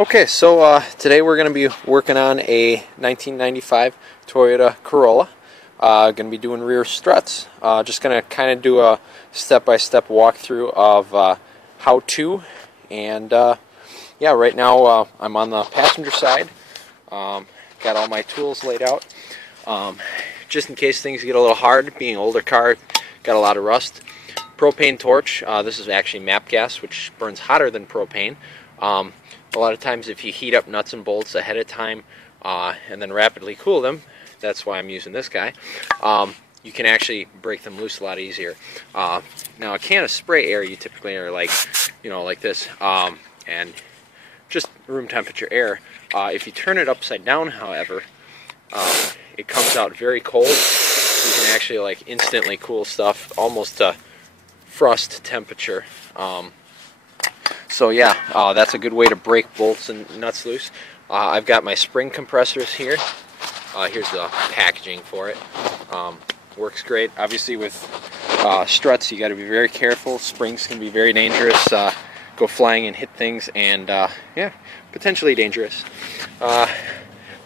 Okay, so today we're going to be working on a 1995 Toyota Corolla. Going to be doing rear struts. Just going to kind of do a step-by-step walkthrough of how to. And yeah, right now I'm on the passenger side. Got all my tools laid out. Just in case things get a little hard, being an older car, got a lot of rust. Propane torch. This is actually MAP gas, which burns hotter than propane. A lot of times if you heat up nuts and bolts ahead of time and then rapidly cool them, that's why I'm using this guy, you can actually break them loose a lot easier. Now a can of spray air you typically are like, like this, and just room temperature air. If you turn it upside down, however, it comes out very cold. You can actually like instantly cool stuff almost to frost temperature. So yeah, that's a good way to break bolts and nuts loose. I've got my spring compressors here. Here's the packaging for it. Works great. Obviously with struts you got to be very careful. Springs can be very dangerous. Go flying and hit things, and yeah, potentially dangerous.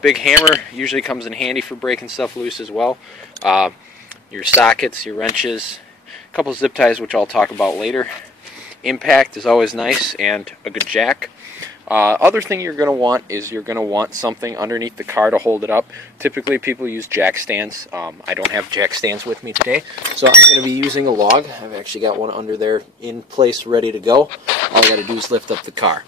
Big hammer usually comes in handy for breaking stuff loose as well. Your sockets, your wrenches, a couple zip ties, which I'll talk about later. Impact is always nice, and a good jack. Other thing you're going to want is you're going to want something underneath the car to hold it up. Typically people use jack stands. I don't have jack stands with me today, so I'm going to be using a log. I've actually got one under there in place ready to go. All I got to do is lift up the car.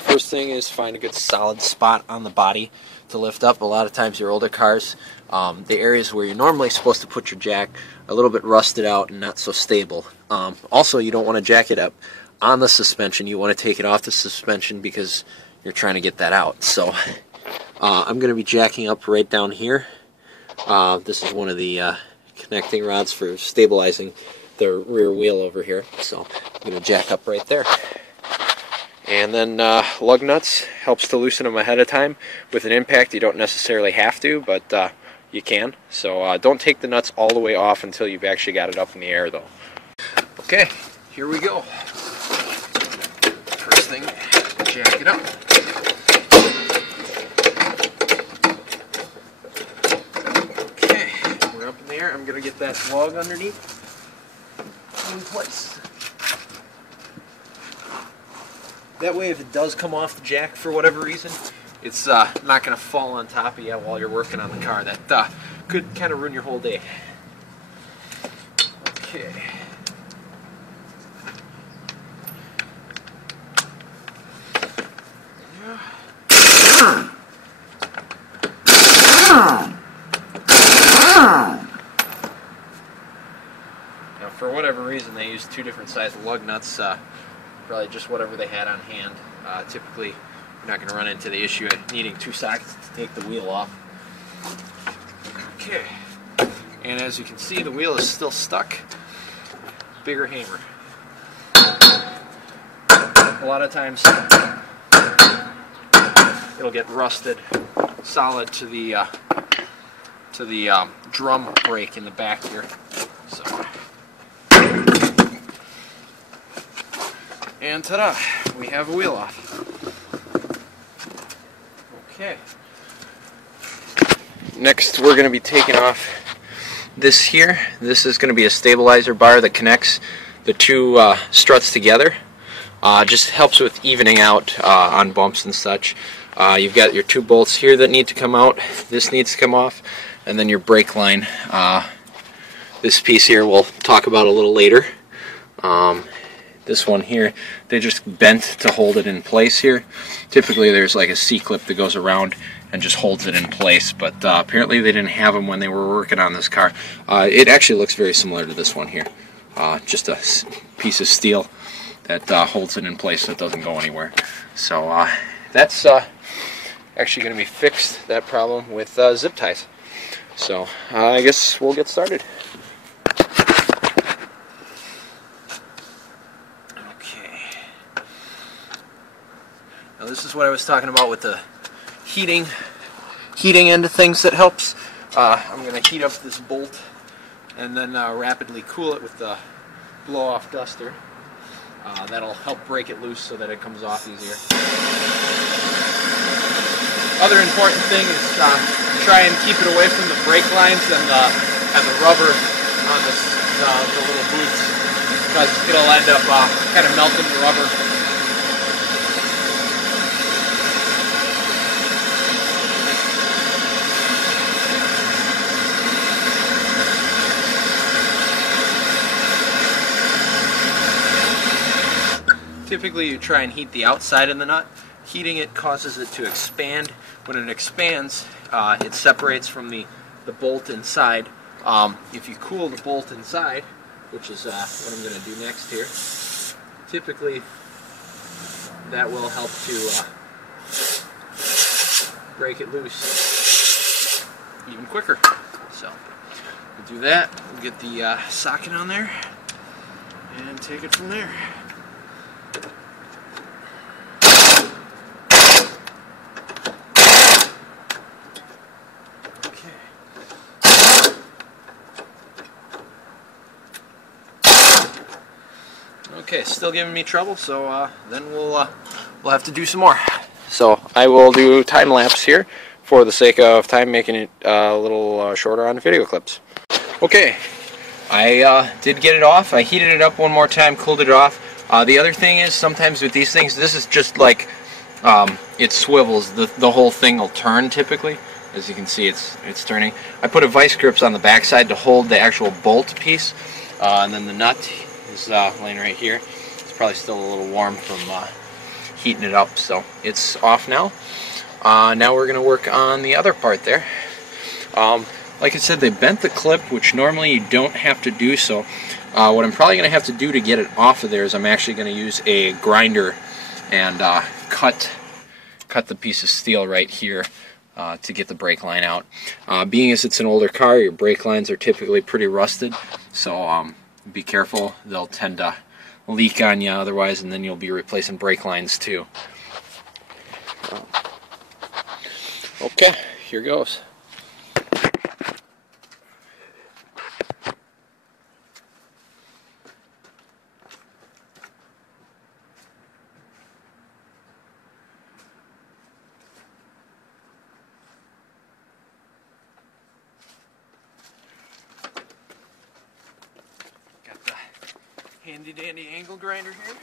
First thing is find a good solid spot on the body to lift up. A lot of times your older cars, the areas where you're normally supposed to put your jack, a little bit rusted out and not so stable. Also, you don't want to jack it up on the suspension. You want to take it off the suspension because you're trying to get that out. So I'm going to be jacking up right down here. This is one of the connecting rods for stabilizing the rear wheel over here. So I'm going to jack up right there. And then lug nuts helps to loosen them ahead of time. With an impact you don't necessarily have to, but you can. So don't take the nuts all the way off until you've actually got it up in the air though. Okay, here we go. First thing, jack it up. Okay, we're up in the air. I'm going to get that log underneath in place. That way if it does come off the jack for whatever reason, it's not going to fall on top of you while you're working on the car. That could kind of ruin your whole day. Okay. Now for whatever reason they use two different size lug nuts. Probably just whatever they had on hand. Typically, you're not going to run into the issue of needing two sockets to take the wheel off. Okay, and as you can see, the wheel is still stuck. Bigger hammer. A lot of times, it'll get rusted solid to the drum brake in the back here. So. And ta-da! We have a wheel off. Okay. Next we're going to be taking off this here. This is going to be a stabilizer bar that connects the two struts together. Just helps with evening out on bumps and such. You've got your two bolts here that need to come out. This needs to come off. And then your brake line. This piece here we'll talk about a little later. This one here, they just bent to hold it in place here. Typically there's like a C-clip that goes around and just holds it in place, but apparently they didn't have them when they were working on this car. It actually looks very similar to this one here. Just a piece of steel that holds it in place so it doesn't go anywhere. So that's actually going to be fixed, that problem, with zip ties. So I guess we'll get started. Now this is what I was talking about with the heating end of things that helps. I'm going to heat up this bolt and then rapidly cool it with the blow-off duster. That'll help break it loose so that it comes off easier. Other important thing is try and keep it away from the brake lines and the rubber on the little boots, because it'll end up kind of melting the rubber. Typically you try and heat the outside of the nut. Heating it causes it to expand. When it expands, it separates from the bolt inside. If you cool the bolt inside, which is what I'm going to do next here, typically that will help to break it loose even quicker. So we'll do that. We'll get the socket on there and take it from there. Okay, still giving me trouble, so then we'll have to do some more. So I will do time lapse here for the sake of time, making it a little shorter on the video clips. Okay, I did get it off. I heated it up one more time, cooled it off. The other thing is, sometimes with these things, this is just like it swivels. The whole thing will turn typically. As you can see, it's turning. I put a vice grips on the backside to hold the actual bolt piece, and then the nut is laying right here. It's probably still a little warm from heating it up, so it's off now. Now we're going to work on the other part there. Like I said, they bent the clip, which normally you don't have to do. So what I'm probably going to have to do to get it off of there is I'm actually going to use a grinder and cut the piece of steel right here to get the brake line out. Being as it's an older car, your brake lines are typically pretty rusted, so be careful. They'll tend to leak on you otherwise, and then you'll be replacing brake lines too. Okay, here goes. Handy dandy angle grinder here.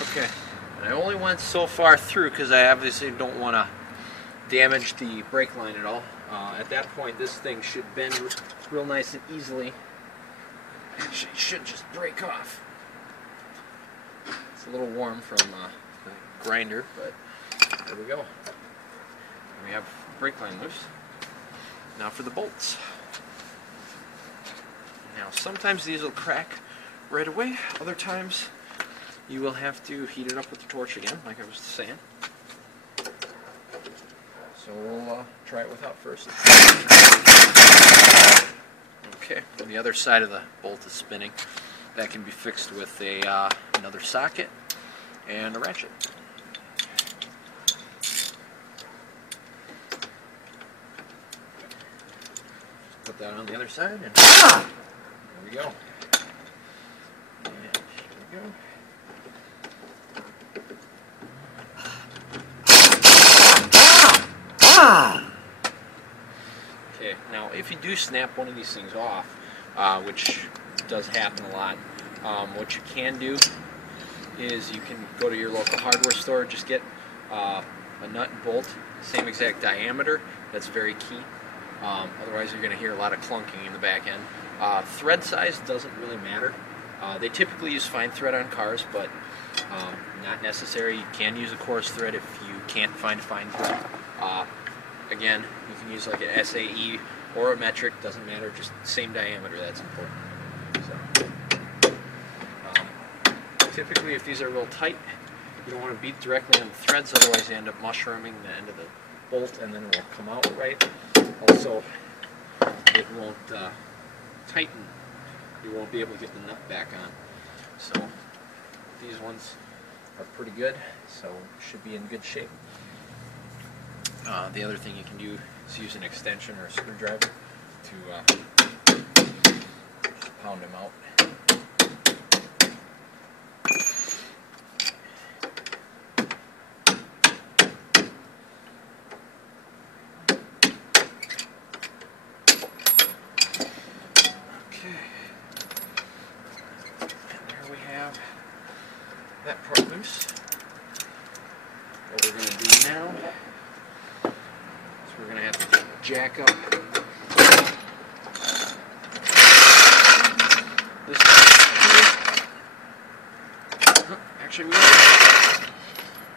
Okay, and I only went so far through because I obviously don't want to damage the brake line at all. At that point, this thing should bend real nice and easily. Actually, it should just break off. It's a little warm from the grinder, but there we go. We have brake line loose. Now for the bolts. Now sometimes these will crack right away. Other times you will have to heat it up with the torch again, like I was saying. So we'll try it without first. Okay, the other side of the bolt is spinning. That can be fixed with another socket and a ratchet. Put that on the other side, and there we go. And here we go. Okay, now if you do snap one of these things off, which does happen a lot, what you can do is you can go to your local hardware store, just get a nut and bolt, same exact diameter. That's very key. Otherwise you're going to hear a lot of clunking in the back end. Thread size doesn't really matter. They typically use fine thread on cars, but not necessary. You can use a coarse thread if you can't find fine thread. Again, you can use like an SAE or a metric, doesn't matter, just same diameter, that's important. So, typically if these are real tight, you don't want to beat directly on the threads, otherwise you end up mushrooming the end of the bolt and then it will come out right. Also, it won't tighten, you won't be able to get the nut back on. So these ones are pretty good, so should be in good shape. The other thing you can do is use an extension or a screwdriver to just pound them out. That part loose. What we're going to do now is we're going to have to jack up this part here. Actually, we don't.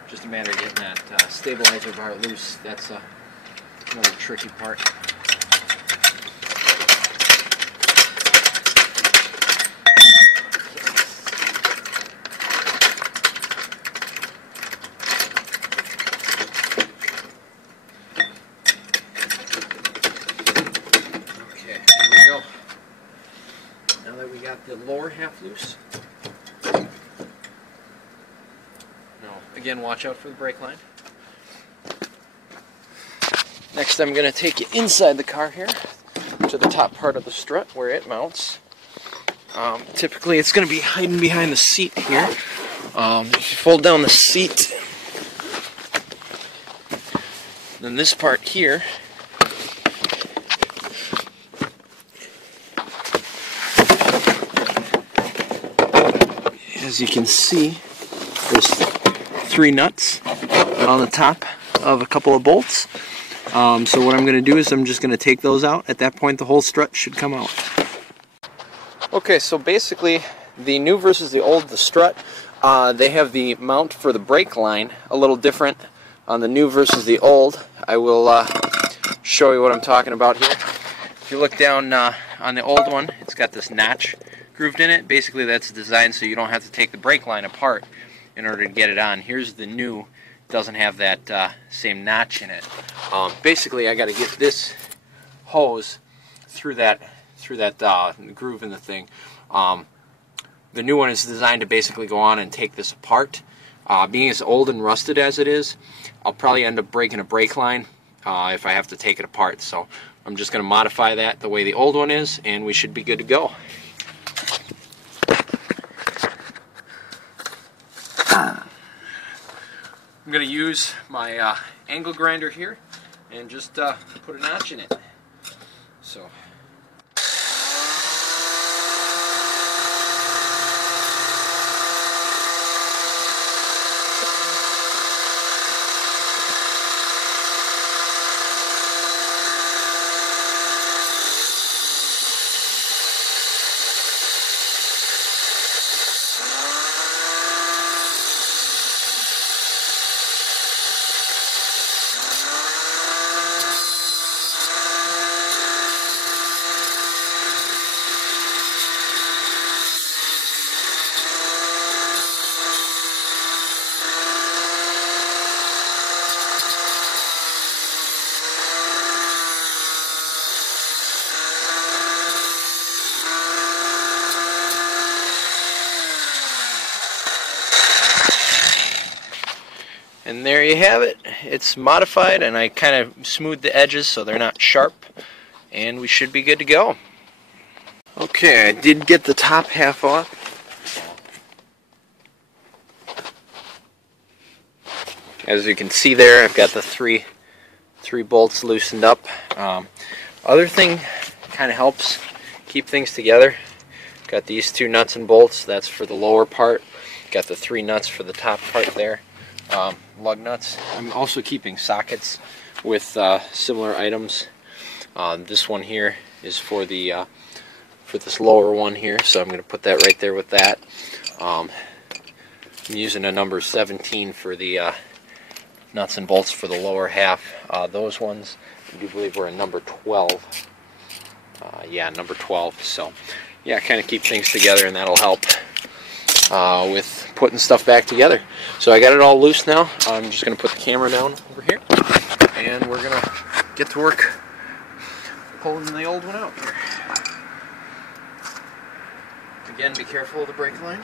Just a matter of getting that stabilizer bar loose. That's another tricky part. Now that we got the lower half loose, now again, watch out for the brake line. Next, I'm going to take you inside the car here to the top part of the strut where it mounts. Typically, it's going to be hiding behind the seat here. If you fold down the seat, then this part here as you can see, there's 3 nuts on the top of a couple of bolts. So what I'm going to do is I'm just going to take those out. At that point, the whole strut should come out. Okay, so basically, the new versus the old, the strut, they have the mount for the brake line a little different on the new versus the old. I will show you what I'm talking about here. If you look down on the old one, it's got this notch grooved in it. Basically, that's designed so you don't have to take the brake line apart in order to get it on. Here's the new. It doesn't have that same notch in it. Basically, I got to get this hose through that groove in the thing. The new one is designed to basically go on and take this apart. Being as old and rusted as it is, I'll probably end up breaking a brake line if I have to take it apart. So I'm just going to modify that the way the old one is, and we should be good to go. I'm going to use my angle grinder here and just put a notch in it. So. And there you have it. It's modified, and I kind of smoothed the edges so they're not sharp, and we should be good to go. Okay, I did get the top half off. As you can see there, I've got the three bolts loosened up. Other thing kind of helps keep things together. Got these 2 nuts and bolts. That's for the lower part. Got the 3 nuts for the top part there. Lug nuts. I'm also keeping sockets with similar items. This one here is for the for this lower one here, so I'm going to put that right there with that. I'm using a number 17 for the nuts and bolts for the lower half. Those ones I do believe were a number 12. Yeah, number 12. So yeah, kind of keep things together, and that'll help with putting stuff back together. So I got it all loose now. I'm just going to put the camera down over here, and we're going to get to work pulling the old one out here. Again, be careful of the brake line.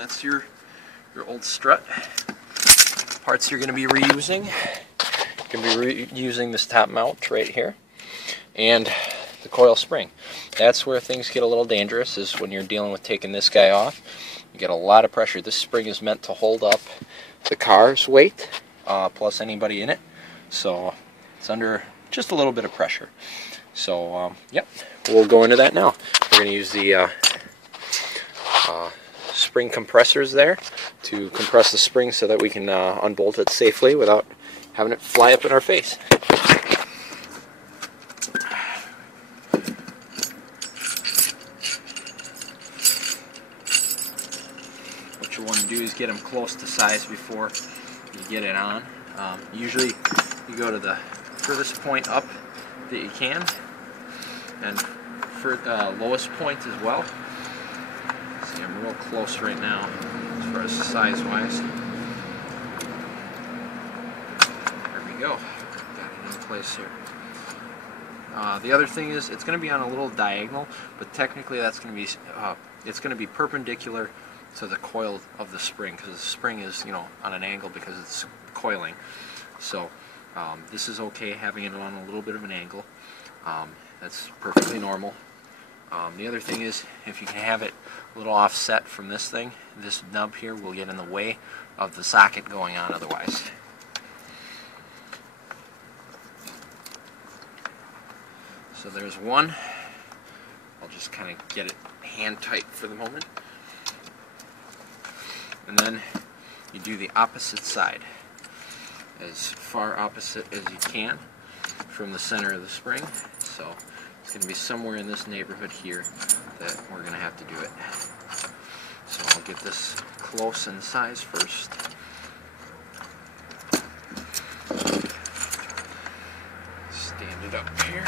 that's your old strut. Parts you're going to be reusing. You're going to be reusing this top mount right here, and the coil spring. That's where things get a little dangerous, is when you're dealing with taking this guy off. You get a lot of pressure. This spring is meant to hold up the car's weight, plus anybody in it. So it's under just a little bit of pressure. So, yep, we'll go into that now. We're going to use the spring compressors there to compress the spring so that we can unbolt it safely without having it fly up in our face. What you want to do is get them close to size before you get it on. Usually you go to the furthest point up that you can, and for lowest point as well. See, I'm real close right now as far as size wise. There we go. Got it in place here. The other thing is, it's going to be on a little diagonal, but technically that's going to be it's going to be perpendicular to the coil of the spring, because the spring is, you know, on an angle because it's coiling. So this is okay having it on a little bit of an angle. That's perfectly normal. The other thing is, if you can have it a little offset from this thing, this nub here will get in the way of the socket going on otherwise. So there's one. I'll just kind of get it hand tight for the moment. And then you do the opposite side, as far opposite as you can from the center of the spring. So it's going to be somewhere in this neighborhood here that we're going to have to do it. So I'll get this close in size first. Stand it up here.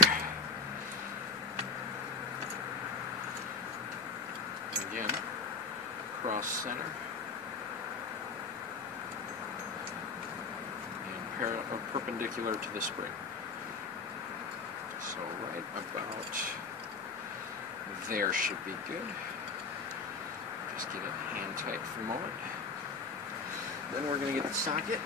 Again, cross center. And perpendicular to the spring. So right about there should be good. Just get it hand tight for a moment. Then we're going to get the socket.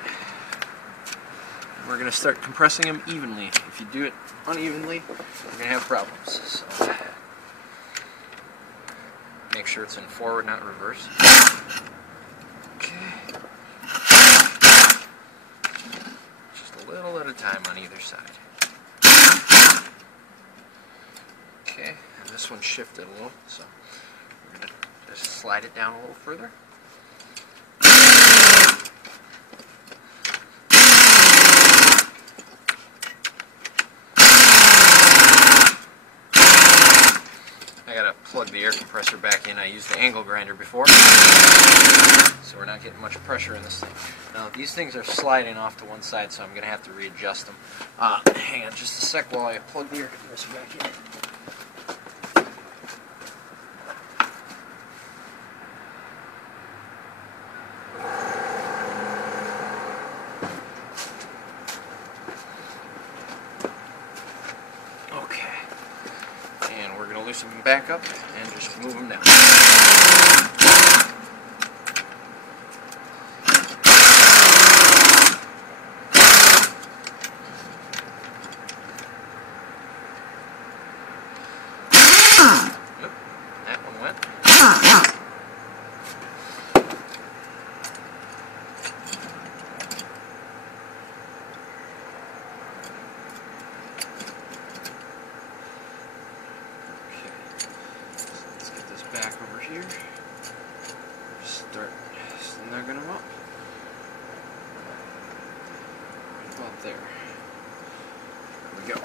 And we're going to start compressing them evenly. If you do it unevenly, you're going to have problems. So make sure it's in forward, not reverse. Okay. Just a little at a time on either side. Okay, and this one shifted a little, so we're going to just slide it down a little further. I got to plug the air compressor back in. I used the angle grinder before, so we're not getting much pressure in this thing. Now these things are sliding off to one side, so I'm going to have to readjust them. Hang on just a sec while I plug the air compressor back in. Loosen them back up and just move them down. Yep, that one went. Back over here, start snugging them up, right about there. There we go.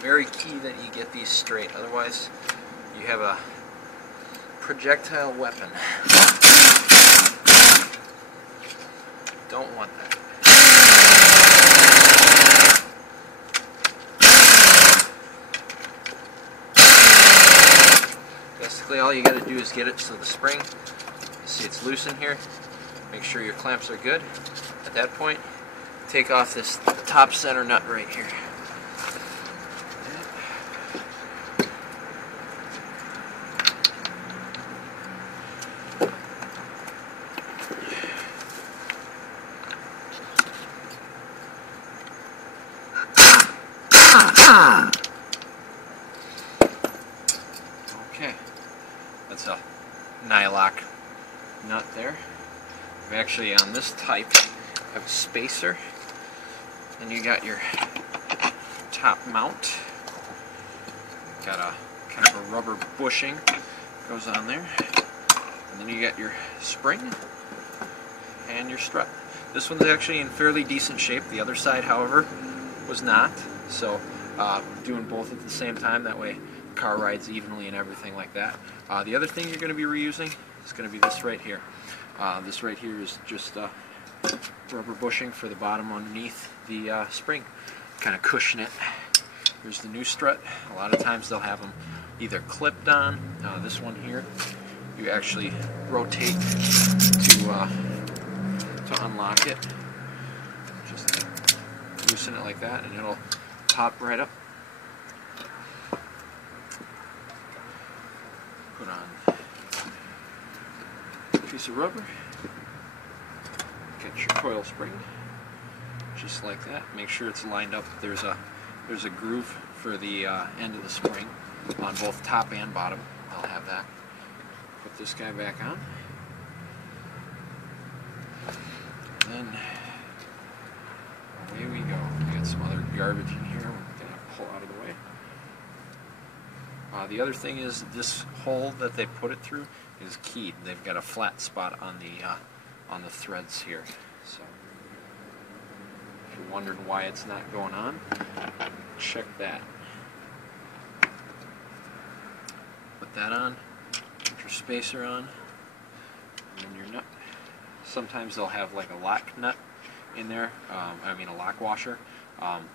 Very key that you get these straight, otherwise you have a projectile weapon. Don't want that. Basically all you got to do is get it so the spring, you see it's loose in here, make sure your clamps are good. At that point, take off this top center nut right here. Okay, that's a nylock nut there. We actually, on this type, have a spacer, and you got your top mount. Got a kind of a rubber bushing goes on there, and then you got your spring and your strut. This one's actually in fairly decent shape. The other side, however, was not. So doing both at the same time, that way the car rides evenly and everything like that. The other thing you're going to be reusing is going to be this right here. This right here is just rubber bushing for the bottom underneath the spring, kind of cushion it. Here's the new strut. A lot of times they'll have them either clipped on. This one here, you actually rotate to unlock it. Just loosen it like that, and it'll pop right up. Put on a piece of rubber. Get your coil spring, just like that. Make sure it's lined up. There's a groove for the end of the spring on both top and bottom. I'll have that. Put this guy back on. And then away we go. We got some other garbage in here we're going to pull out of the way. The other thing is this hole that they put it through is keyed. They've got a flat spot on the threads here. So if you're wondering why it's not going on, check that. Put that on. Put your spacer on. And then your nut. Sometimes they'll have like a lock nut in there, a lock washer.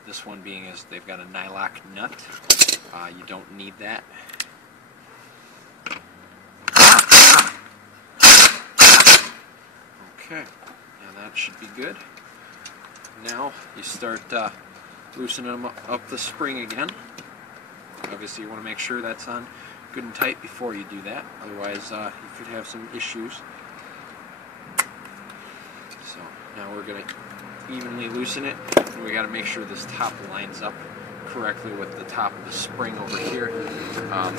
This one being is they've got a nylock nut. You don't need that. Okay, now that should be good. Now you start loosening up the spring again. Obviously you want to make sure that's on good and tight before you do that, otherwise you could have some issues. So now we're going to evenly loosen it, and we got to make sure this top lines up correctly with the top of the spring over here.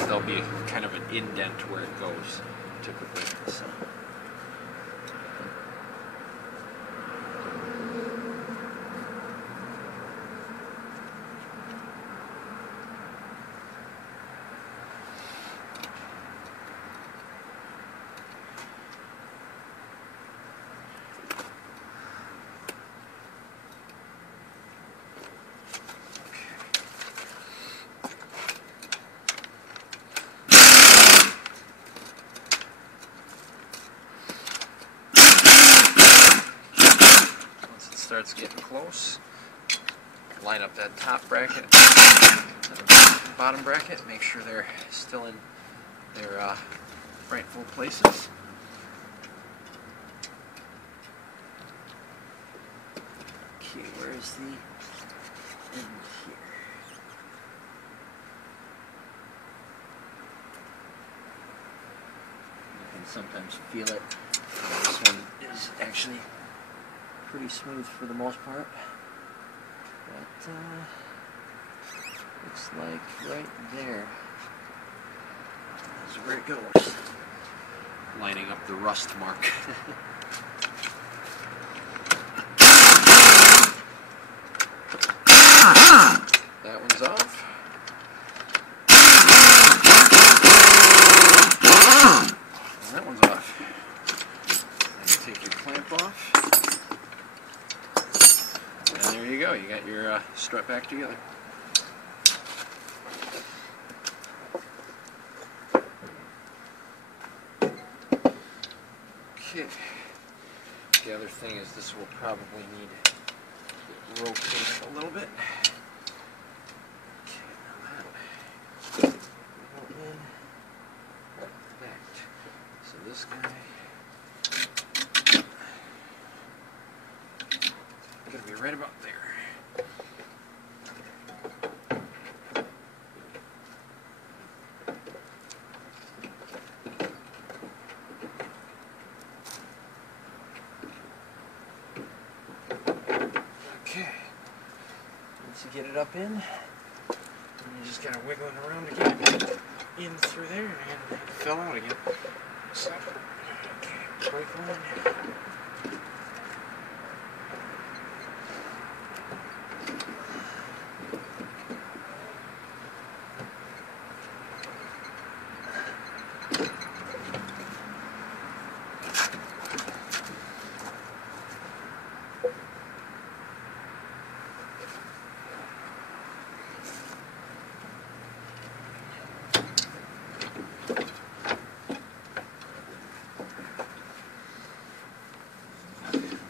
There'll be kind of an indent where it goes, typically. So. Starts getting close, line up that top bracket and the bottom bracket, make sure they're still in their rightful places. Okay, where's the end here? You can sometimes feel it. This one is actually pretty smooth for the most part, but looks like right there is where it goes, lining up the rust mark. That one's off. And that one's off. And you take your clamp off. And there you go, you got your strut back together. Okay, the other thing is this will probably need to rotate a little bit. Okay, now that will in right back. So this guy gonna be right about there. Okay. Once you get it up in, you're just kind of wiggling around to get it in through there, and it fell out again. So, okay, brake line.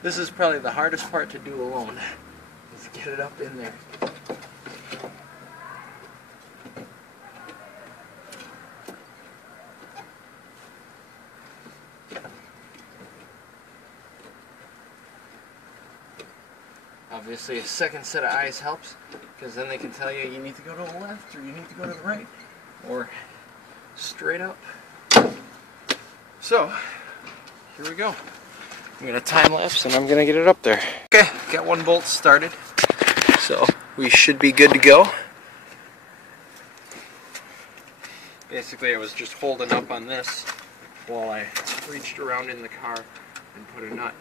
This is probably the hardest part to do alone, is get it up in there. Obviously a second set of eyes helps, because then they can tell you you need to go to the left or you need to go to the right, or straight up. So, here we go. I'm going to time lapse and I'm going to get it up there. Okay, got one bolt started, so we should be good to go. Basically I was just holding up on this while I reached around in the car and put a nut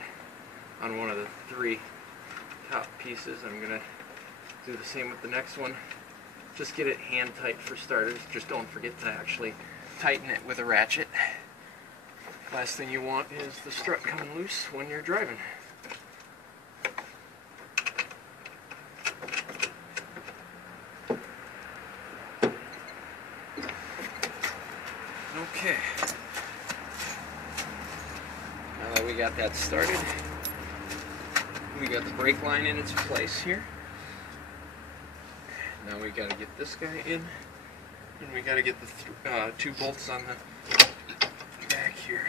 on one of the three top pieces. I'm going to do the same with the next one. Just get it hand tight for starters. Just don't forget to actually tighten it with a ratchet. Last thing you want is the strut coming loose when you're driving. Okay. Now that we got that started, we got the brake line in its place here. Now we got to get this guy in, and we got to get the two bolts on the back here.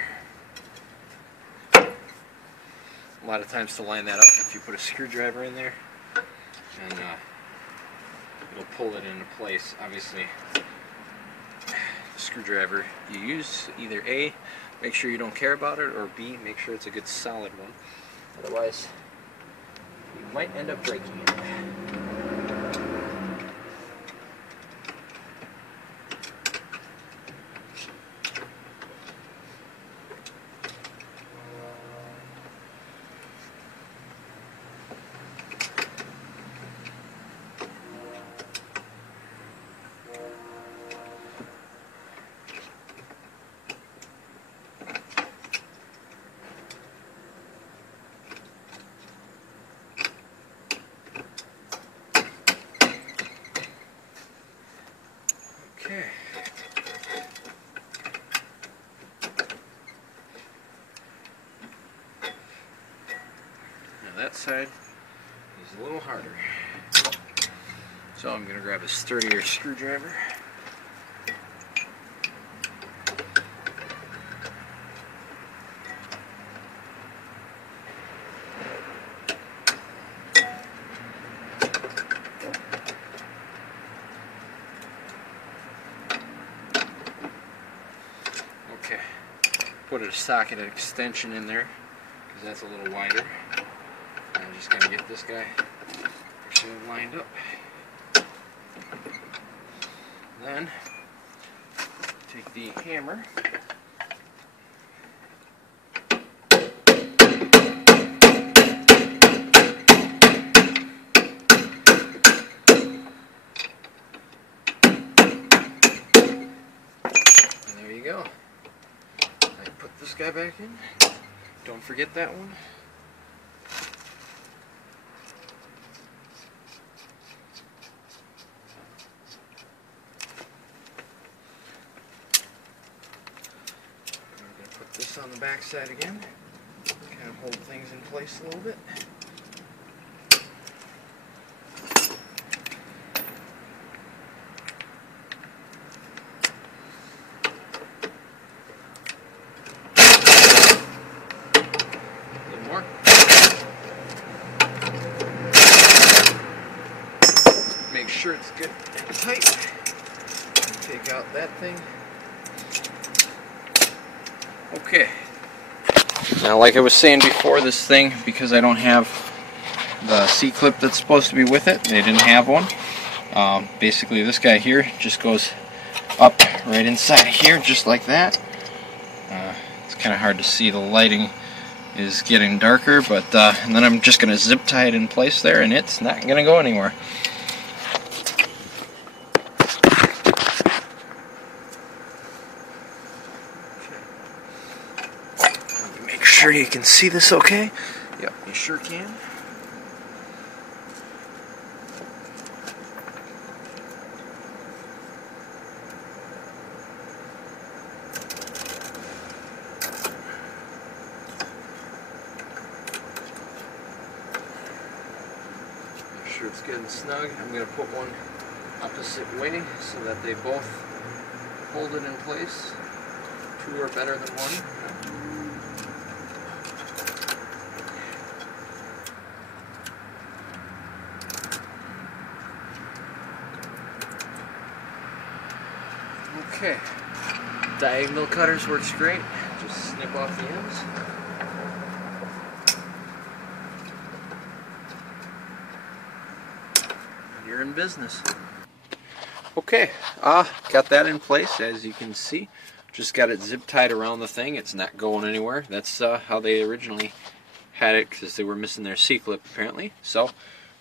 A lot of times to line that up, if you put a screwdriver in there, and it'll pull it into place. Obviously, the screwdriver you use, either A, make sure you don't care about it, or B, make sure it's a good solid one. Otherwise, you might end up breaking it. Okay. Now that side is a little harder. So I'm going to grab a sturdier screwdriver. Okay, put a socket extension in there because that's a little wider. I'm just going to get this guy actually lined up. Then take the hammer. And there you go. I put this guy back in. Don't forget that one. This on the back side again, kind of hold things in place a little bit. A little more. Make sure it's good and tight. Take out that thing. Okay, now like I was saying before, this thing, because I don't have the C-clip that's supposed to be with it, they didn't have one, Basically this guy here just goes up right inside here just like that. It's kind of hard to see, the lighting is getting darker, but and then I'm just going to zip tie it in place there, and it's not going to go anywhere. Make sure you can see this okay. Yep, you sure can. Make sure it's good and snug. I'm going to put one opposite way so that they both hold it in place. Two are better than one. Okay, diagonal cutters works great. Just snip off the ends. You're in business. Okay, got that in place, as you can see. Just got it zip tied around the thing. It's not going anywhere. That's how they originally had it, because they were missing their C-clip apparently. So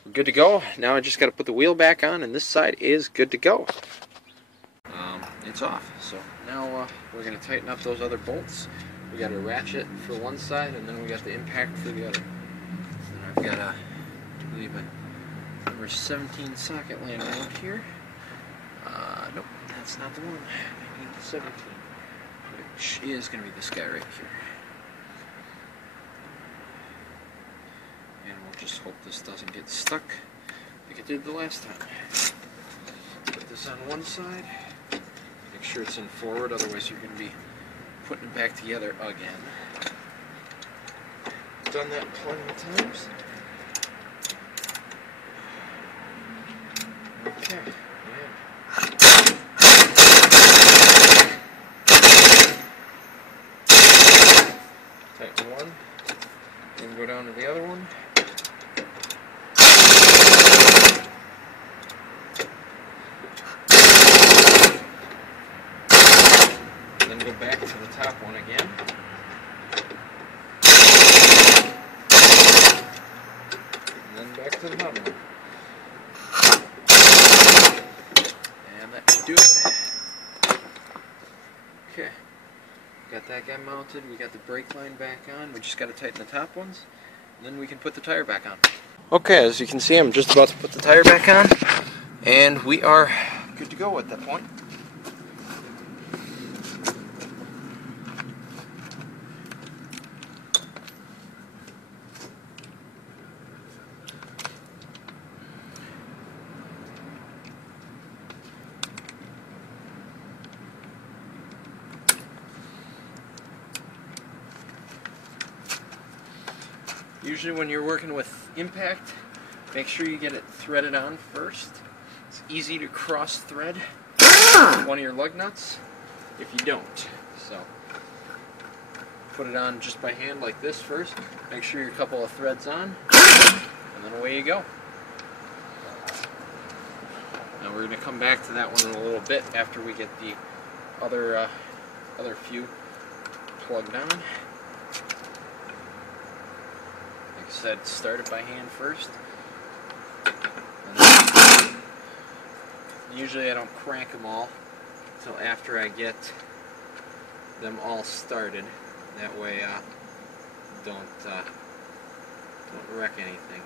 we're good to go. Now I just got to put the wheel back on, and this side is good to go. It's off. So now we're going to tighten up those other bolts. We got a ratchet for one side, and then we got the impact for the other. And I've got I believe a number 17 socket laying around here. Nope, that's not the one. I need the 17, which is going to be this guy right here. And we'll just hope this doesn't get stuck like it did the last time. Put this on one side. Make sure it's in forward, otherwise you're going to be putting it back together again. Done that plenty of times. Okay. Tighten one, then go down to the other one. Then go back to the top one again. And then back to the bottom one. And that should do it. Okay. Got that guy mounted. We got the brake line back on. We just got to tighten the top ones. And then we can put the tire back on. Okay, as you can see, I'm just about to put the tire back on. And we are good to go at that point. Usually when you're working with impact, make sure you get it threaded on first. It's easy to cross thread one of your lug nuts if you don't. So put it on just by hand like this first. Make sure your couple of threads on, and then away you go. Now we're going to come back to that one in a little bit after we get the other few plugged on. Like I said, start it by hand first. Usually I don't crank them all until after I get them all started. That way don't wreck anything.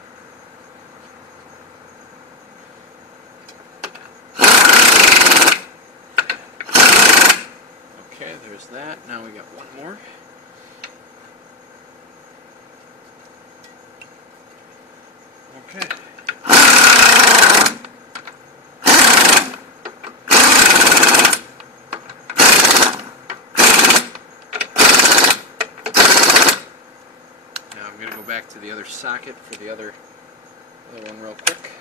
Okay, there's that. Now we got one more. Okay. Now I'm going to go back to the other socket for the other one real quick.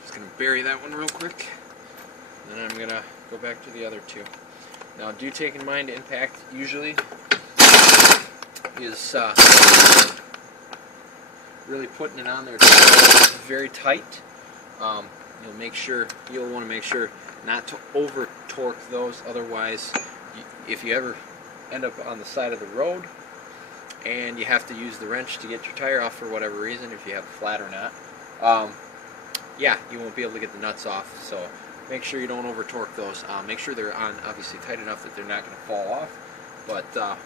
Just going to bury that one real quick. Then I'm going to go back to the other two. Now do take in mind impact usually is really putting it on there very tight. You'll want to make sure not to over torque those, otherwise if you ever end up on the side of the road and you have to use the wrench to get your tire off for whatever reason, if you have a flat or not, yeah, you won't be able to get the nuts off. So make sure you don't over torque those. Make sure they're on obviously tight enough that they're not going to fall off, but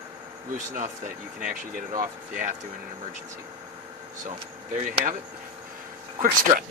loose enough that you can actually get it off if you have to in an emergency. So there you have it. Quick strut.